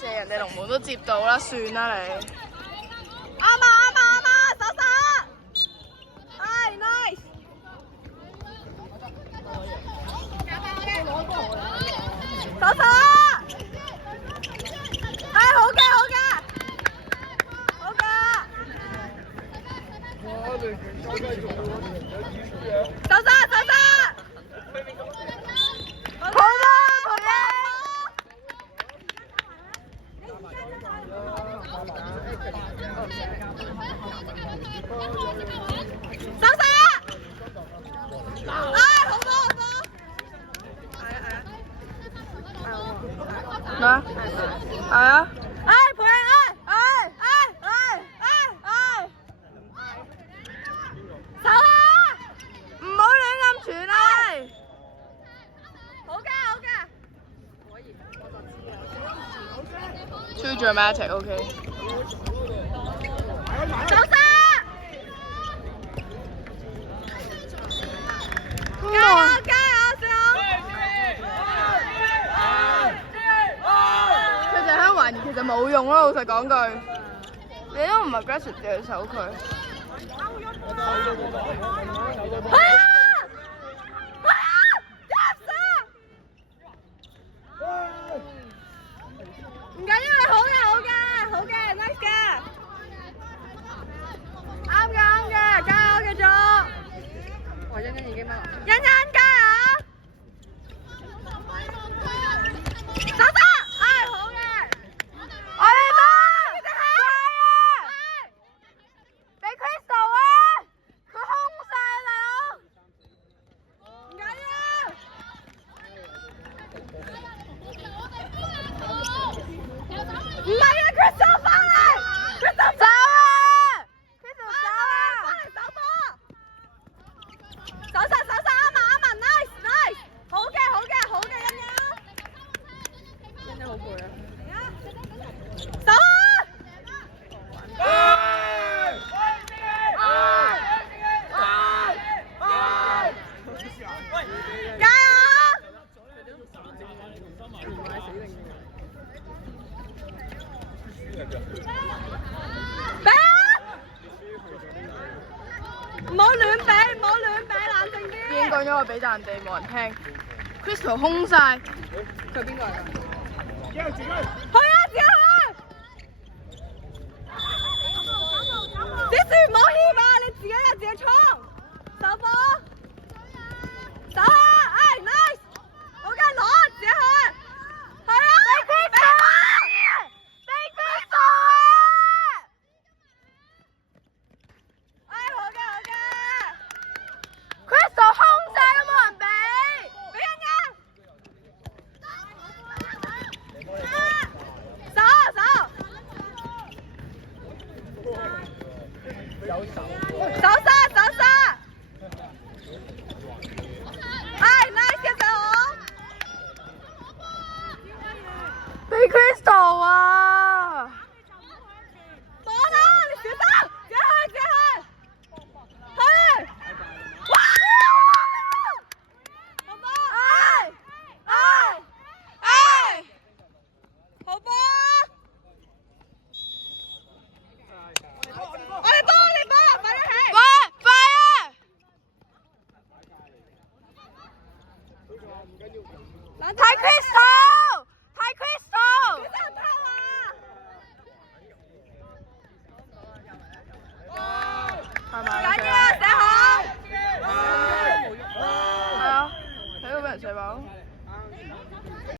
射人哋龍門都接到啦，算啦你。啱啊，手手。係 nice。手手。係好嘅。手手。咩？係啊！培仁手啊！唔好亂咁傳啊！好嘅。Too dramatic，OK。手手！加油！佢就喺度懷疑，其實冇用咯。老實講句，你都唔係 aggressive 嘅守佢。唔緊要，你好嘅 ，nice 嘅，啱嘅，加油繼續。我欣欣已經乜啦？欣欣加油！手手，好嘅，我哋得，俾 Crystal 啊！佢空晒啦，唔緊要。唔係啊 ，Crystal 翻嚟 ，Crystal 走啊 ，Crystal 走啊！翻嚟守波。手啱啊 ，nice，好嘅，欣欣。欣欣好攰啊！手啊！加油！俾啊！唔好亂俾，冷靜啲。已經講咗我俾彈地，冇人聽。Crystal 空晒，佢邊個嚟㗎？去啊！自己去！啲樹唔好牽啊！你自己衝！手波！手啊！nice！ 好嘅，攞自己去！係啊！俾 Crystal 啊！好嘅。Crystal 空晒都冇人俾，俾欣欣。手！手殺！nice 嘅手！俾 Crystal 啊！攞啦！你小心！自己去！去！哇！好波！好波！我哋幫，快啲起！快啊！睇 Crystal！